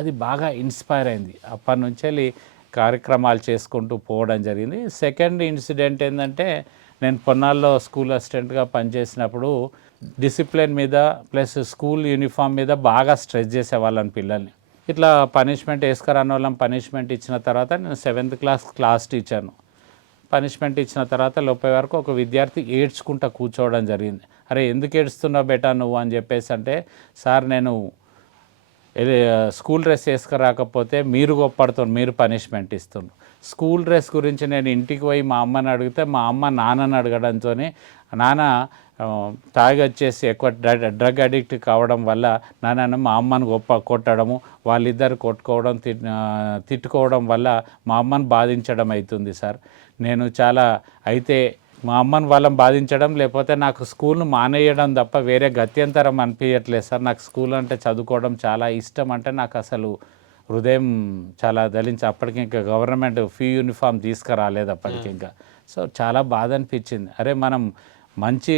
అది బాగా ఇన్స్పైర్ అయింది. అప్పటి నుంచి కార్యక్రమాలు చేసుకుంటూ పోవడం జరిగింది. సెకండ్ ఇన్సిడెంట్ ఏంటంటే, నేను పొన్నాల్లో స్కూల్ అసిస్టెంట్గా పనిచేసినప్పుడు డిసిప్లిన్ మీద ప్లస్ స్కూల్ యూనిఫామ్ మీద బాగా స్ట్రెస్ చేసేవాళ్ళని పిల్లల్ని. ఇట్లా పనిష్మెంట్ వేసుకురాని వాళ్ళం పనిష్మెంట్ ఇచ్చిన తర్వాత, నేను 7th క్లాస్ టీచర్ను. పనిష్మెంట్ ఇచ్చిన తర్వాత లోపే వరకు ఒక విద్యార్థి ఏడ్చుకుంటా కూర్చోవడం జరిగింది. అరే ఎందుకు ఏడుస్తున్నావు బేటా నువ్వు అని చెప్పేసి అంటే, సార్ నేను స్కూల్ డ్రెస్ వేసుకురాకపోతే మీరు గొప్పడుతుంది, మీరు పనిష్మెంట్ ఇస్తున్నారు. స్కూల్ డ్రెస్ గురించి నేను ఇంటికి పోయి మా అమ్మని అడిగితే, మా అమ్మ నాన్నని అడగడంతో, నాన్న తాగి వచ్చేసి ఎక్కువ డ్రగ్ అడిక్ట్ కావడం వల్ల నాన్న మా అమ్మని కొట్టడము, వాళ్ళిద్దరు కొట్టుకోవడం తిట్టుకోవడం వల్ల మా అమ్మని బాధించడం అవుతుంది సార్. నేను చాలా అయితే మా అమ్మని వాళ్ళని బాధించడం, లేకపోతే నాకు స్కూల్ను మానేయడం తప్ప వేరే గత్యంతరం అనిపించట్లేదు సార్. నాకు స్కూల్ అంటే చదువుకోవడం చాలా ఇష్టం. అంటే నాకు అసలు హృదయం చాలా దళించి, అప్పటికి ఇంకా గవర్నమెంట్ ఫీ యూనిఫామ్ తీసుకురాలేదు అప్పటికి ఇంకా. సో చాలా బాధ అనిపించింది. అరే మనం మంచి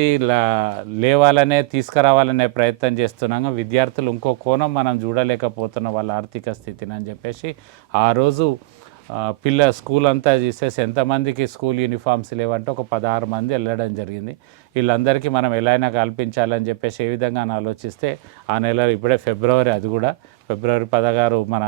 లేవాలనే తీసుకురావాలనే ప్రయత్నం చేస్తున్నాం, విద్యార్థులు ఇంకో కోణం మనం చూడలేకపోతున్నాం వాళ్ళ ఆర్థిక స్థితిని అని చెప్పేసి ఆ రోజు స్కూల్ అంతా తీసేసి ఎంతమందికి స్కూల్ యూనిఫామ్స్ లేవంటే ఒక 16 మంది వెళ్ళడం జరిగింది. వీళ్ళందరికీ మనం ఎలా అయినా కల్పించాలని చెప్పేసి ఏ విధంగా ఆలోచిస్తే ఆ నెల ఇప్పుడే ఫిబ్రవరి, అది కూడా ఫిబ్రవరి 16 మన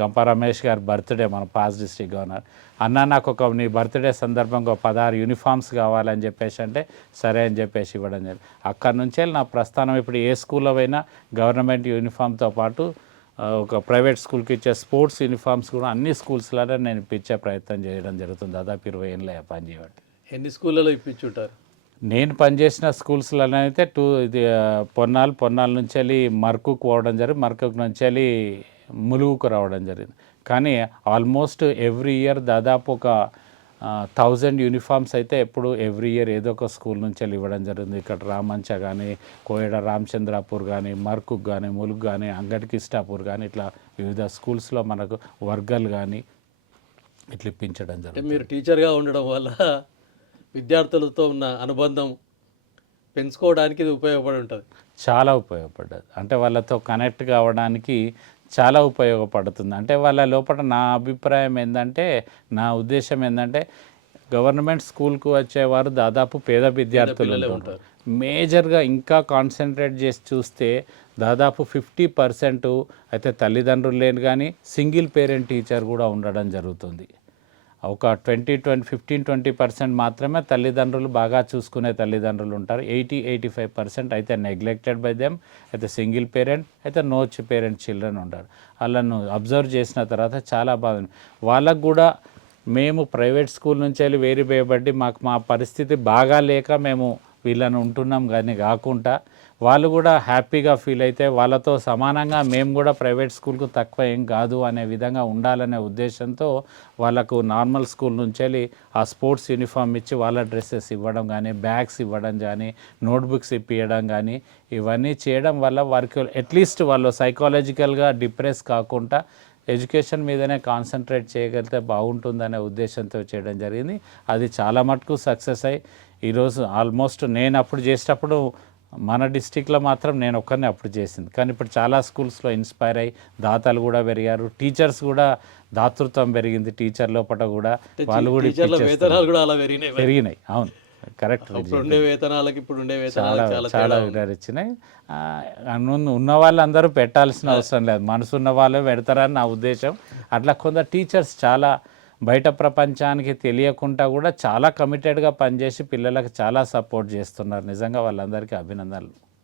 గంప రమేష్ గారి బర్త్డే, మన పాస్ డిస్ట్రిక్ట్ గవర్నర్. అన్న నాకు నీ బర్త్డే సందర్భంగా 16 యూనిఫామ్స్ కావాలని చెప్పేసి అంటే సరే అని చెప్పేసి ఇవ్వడం జరిగింది. అక్కడి నుంచే నా ప్రస్థానం ఇప్పుడు ఏ స్కూల్లో అయినా గవర్నమెంట్ యూనిఫామ్తో పాటు ఒక ప్రైవేట్ స్కూల్కి ఇచ్చే స్పోర్ట్స్ యూనిఫామ్స్ కూడా అన్ని స్కూల్స్లోనే నేను ఇప్పించే ప్రయత్నం చేయడం జరుగుతుంది. దాదాపు 20 ఏళ్ళ పని చేయబట్టి. ఎన్ని స్కూళ్ళలో ఇప్పించుంటారు? నేను పనిచేసిన స్కూల్స్లోనే అయితే పొన్నాల నుంచి వెళ్ళి మర్కుకు పోవడం జరిగింది, మర్కుకు నుంచి వెళ్ళి ములుగుకు రావడం జరిగింది. కానీ ఆల్మోస్ట్ ఎవ్రీ ఇయర్ దాదాపు ఒక 1000 యూనిఫామ్స్ అయితే ఎవ్రీ ఇయర్ ఏదో ఒక స్కూల్ నుంచి వెళ్ళి ఇవ్వడం జరుగుతుంది. ఇక్కడ రామంచ కానీ, కోయడ రామచంద్రాపూర్ కానీ, మర్కుక్ కానీ, ములుగు కానీ, అంగడికిష్టాపూర్ కానీ, ఇట్లా వివిధ స్కూల్స్లో మనకు వర్గాలు కానీ ఇట్లా ఇప్పించడం జరుగుతుంది. మీరు టీచర్గా ఉండడం వల్ల విద్యార్థులతో ఉన్న అనుబంధం పెంచుకోవడానికి ఇది ఉపయోగపడి ఉంటుంది. చాలా ఉపయోగపడ్డది. అంటే వాళ్ళతో కనెక్ట్ కావడానికి చాలా ఉపయోగపడుతుంది. అంటే వాళ్ళ లోపల నా అభిప్రాయం ఏంటంటే, నా ఉద్దేశం ఏంటంటే, గవర్నమెంట్ స్కూల్కు వచ్చేవారు దాదాపు పేద విద్యార్థులు ఉంటారు. మేజర్గా ఇంకా కాన్సన్ట్రేట్ చేసి చూస్తే దాదాపు 50% అయితే తల్లిదండ్రులు లేని కానీ సింగిల్ పేరెంట్ టీచర్ కూడా ఉండడం జరుగుతుంది. ఒక 15-20% మాత్రమే తల్లిదండ్రులు బాగా చూసుకునే తల్లిదండ్రులు ఉంటారు. 80-85% అయితే నెగ్లెక్టెడ్ బై దెమ్, అయితే సింగిల్ పేరెంట్, అయితే నో పేరెంట్ చిల్డ్రన్ ఉంటారు. వాళ్ళను అబ్జర్వ్ చేసిన తర్వాత చాలా బాగా వాళ్ళకు కూడా మేము ప్రైవేట్ స్కూల్ నుంచి వెళ్ళి వేయబడి మా పరిస్థితి బాగా లేక మేము వీళ్ళని ఉంటున్నాం కానీ కాకుండా వాళ్ళు కూడా హ్యాపీగా ఫీల్ అయితే వాళ్ళతో సమానంగా మేము కూడా ప్రైవేట్ స్కూల్కు తక్కువ ఏం కాదు అనే విధంగా ఉండాలనే ఉద్దేశంతో వాళ్ళకు నార్మల్ స్కూల్ నుంచి వెళ్ళి ఆ స్పోర్ట్స్ యూనిఫామ్ ఇచ్చి వాళ్ళ డ్రెస్సెస్ ఇవ్వడం కానీ, బ్యాగ్స్ ఇవ్వడం కానీ, నోట్బుక్స్ ఇప్పించడం కానీ, ఇవన్నీ చేయడం వల్ల వారికి అట్లీస్ట్ వాళ్ళు సైకాలజికల్గా డిప్రెస్ కాకుండా ఎడ్యుకేషన్ మీదనే కాన్సన్ట్రేట్ చేయగలిగితే బాగుంటుందనే ఉద్దేశంతో చేయడం జరిగింది. అది చాలా మటుకు సక్సెస్ అయ్యి ఈరోజు ఆల్మోస్ట్ నేను అప్పుడు చేసేటప్పుడు మన డిస్టిక్లో మాత్రం నేను ఒక్కరిని అప్పుడు చేసింది. కానీ ఇప్పుడు చాలా స్కూల్స్లో ఇన్స్పైర్ అయ్యి దాతలు కూడా పెరిగారు, టీచర్స్ కూడా దాతృత్వం పెరిగింది. టీచర్ లోపల కూడా వాళ్ళు కూడా వేతనాలు కూడా అలా పెరిగినాయి. అవును, కరెక్ట్. చాలా వివరించినాయి. ఉన్న వాళ్ళందరూ పెట్టాల్సిన అవసరం లేదు, మనసు ఉన్న వాళ్ళే పెడతారని నా ఉద్దేశం. అట్లా కొందరు టీచర్స్ చాలా బయట ప్రపంచానికి తెలియకుండా కూడా చాలా కమిటెడ్గా పనిచేసి పిల్లలకు చాలా సపోర్ట్ చేస్తున్నారు. నిజంగా వాళ్ళందరికీ అభినందనలు.